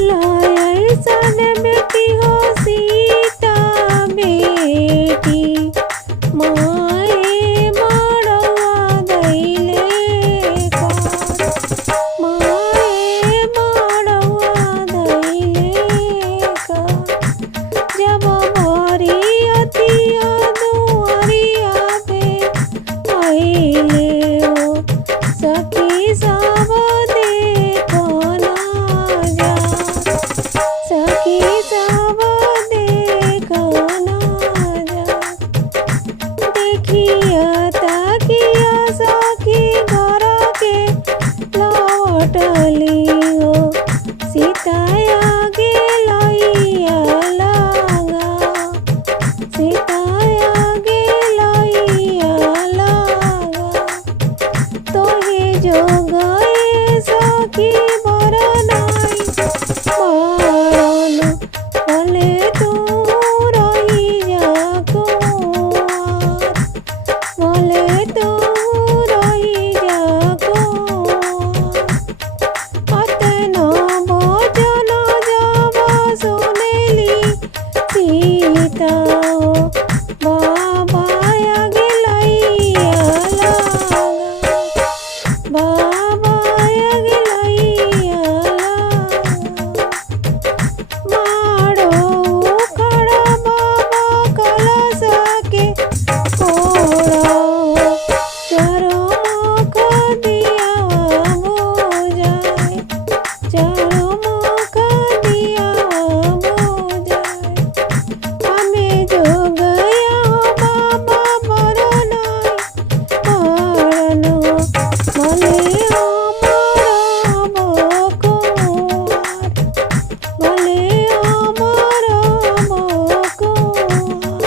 सन बेटी हो सीता बेटी माए मड़वा दैले कर माए मड़वा दैले कर जब बरियतिया दुआरिया पे आइले हो सखी सब देखो ना जा सखी सब देखो ना जा देखिया ताकिया सखी घर के लौटली हो सीता आगे लइया लगा सीता आगे लइया लगा तोहे जो गए सखी बरनाई मरन भले तू रही जा कुंवार भले तू रही जा कुंवार अतना भजन जब सुनेली सीता हो बाबा आगे लइया लगा बाबा आगे लइया लगा माड़ो खड़ा बाबा कलश के ओढ़ो चारों मुख दिया बुझाए चारों मुख दिया बुझाए हमें जो गया बाबा बरनाई मरन हो भले अमर कुंवार भले अमर कुंवार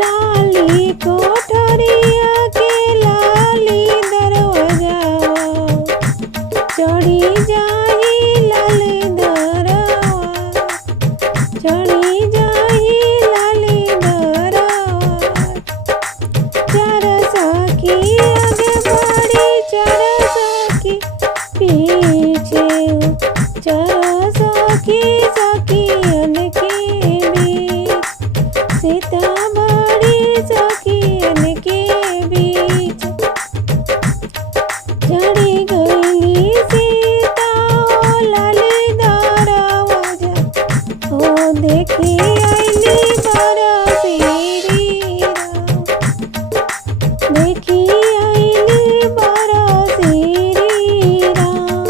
लाली कोठरिया के लाली दरवाजा चढ़ी जाही लाल दरवाजा चढ़ी जाही लाली दरवाजा चार सखी आगे बढ़ी चार सखी पीछे हो चार सखी सखियन के बीच सीता बड़ी सखियन के बीच चढ़ी गईली सीता हो लाल दरवाजा हो देखी आईली बरसेरी राम देखी आईली बरसेरी राम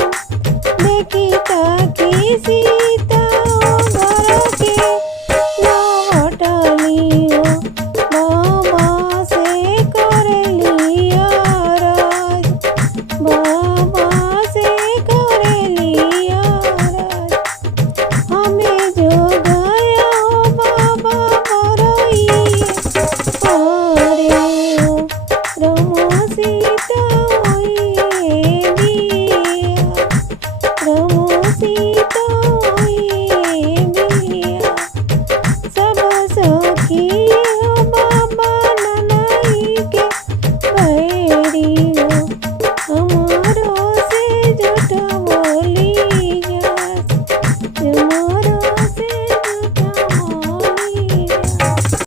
देखी ताकी सीता हो घर के लौटली हो बाबा से करली अरज बाबा से करली अरज हमें जो गया हो बाबा बरइए अरे हो रमो सीता